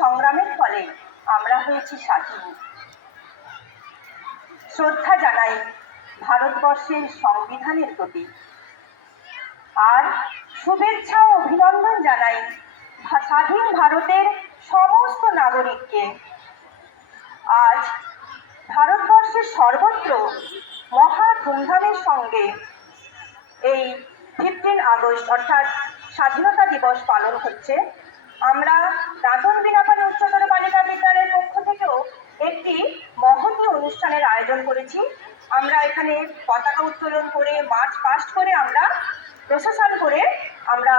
সংগ্রামের ফলে আমরা হয়েছি স্বাধীন। শ্রদ্ধা জানাই ভারতবর্ষের সংবিধানের প্রতি। আর শুভেচ্ছা ও অভিনন্দন জানাই স্বাধীন ভারতের সমস্ত নাগরিককে। আজ ভারতবর্ষের সর্বত্র মহা ধুমধামের সঙ্গে এই ফিফটিন আগস্ট, অর্থাৎ স্বাধীনতা দিবস পালন হচ্ছে। আমরা দাঁতন বিনাপানি উচ্চতর বালিকা বিদ্যালয়ের পক্ষ থেকেও একটি মহতী অনুষ্ঠানের আয়োজন করেছি। আমরা এখানে পতাকা উত্তোলন করে মার্চ পাস্ট করে আমরা প্রশাসন করে আমরা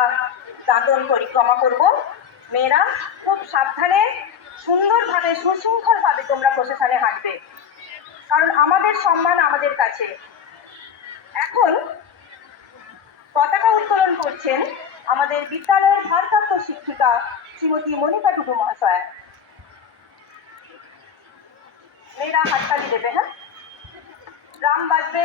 দাঁতন পরিক্রমা করব। মেয়েরা, খুব সাবধানে, সুন্দরভাবে, সুশৃঙ্খলভাবে তোমরা প্রশাসনে হাঁটবে। কারণ আমাদের সম্মান আমাদের কাছে। এখন পতাকা উত্তোলন করছেন আমাদের বিদ্যালয়ের ভারপ্রাপ্ত শিক্ষিকা শ্রীমতী মনিকা টুডু মহাশয় মেয়েরা হাততালি দেবে হ্যাঁ রাম বাজবে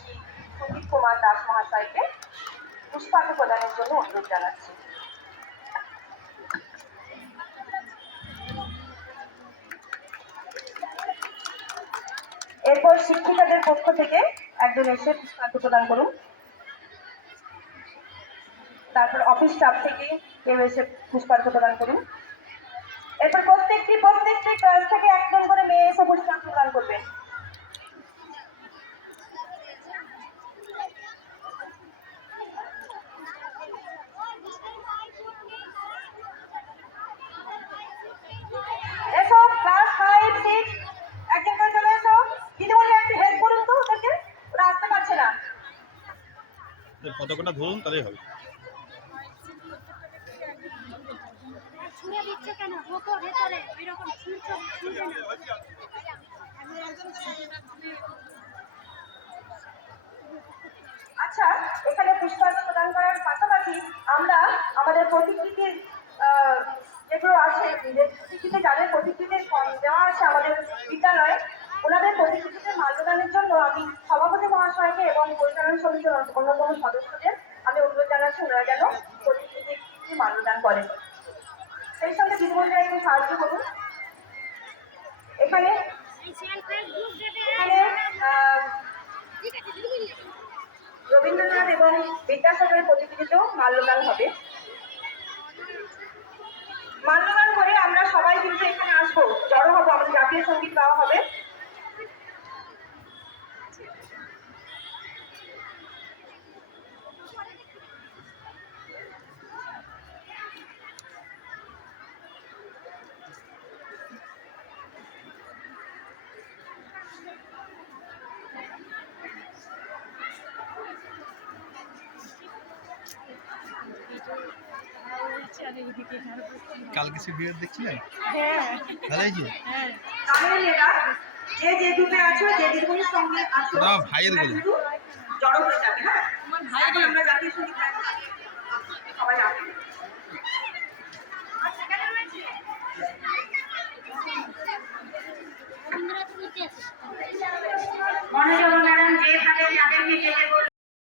শ্রী সুদীপ কুমার দাস মহাশয়কে পুষ্পার্ঘ প্রদানের জন্য অনুরোধ জানাচ্ছি। এরপর শিক্ষিকাদের পক্ষ থেকে একজন এসে পুষ্পার্ঘ প্রদান করুন। তারপর অফিস স্টাফ থেকে কেউ এসে পুষ্পার্ঘ প্রদান করুন। এরপর প্রত্যেকটি প্রত্যেকটি ক্লাস থেকে একজন করে মেয়ে এসে পুষ্পার্ঘ প্রদান করবে এসো ক্লাস ফাইভ সিক্স একজন করে চলে এসো দিদিমণি একটু হেল্প করুন তো ওদেরকে ওরা আসতে পারছে না পতাকাটা ধরুন, তাহলেই হবে। আচ্ছা এখানে পুষ্পার্ঘ প্রদান করার পাশাপাশি আমরা আমাদের প্রতিকৃতির যেগুলো আছে প্রতিকৃতি যাদের প্রতিকৃতির দেওয়া আছে আমাদের বিদ্যালয়ে ওনাদের প্রতিকৃতিতে মাল্যদানের জন্য আমি সভাপতি মহাশয়কে এবং পরিচালনা সমিতির অন্যতম সদস্যদের আমি অনুরোধ জানাচ্ছি, ওনারা যেন প্রতিযোগিতায় মান্যদান করেন। সেই সঙ্গে দিদিমণিরা একটু সাহায্য করুন। এখানে রবীন্দ্রনাথ এবং বিদ্যাসাগরের প্রতিযোগিতাও মাল্যদান হবে। মাল্যদান করে আমরা সবাই কিন্তু এখানে আসব। জড়ো হব, আমাদের জাতীয় সংগীত গাওয়া হবে। কাল কিছু ভিডিও দেখছিলেন? হ্যাঁ। ভালো হয়েছে? তাহলে যে যে গ্রুপে আছো যে দিদিমণির সঙ্গে আছো না ভাইয়ের বলে। জড়ো হয়ে যাবে হ্যাঁ? এখন আমরা জাতীয় সংগীত সবাই আসবে।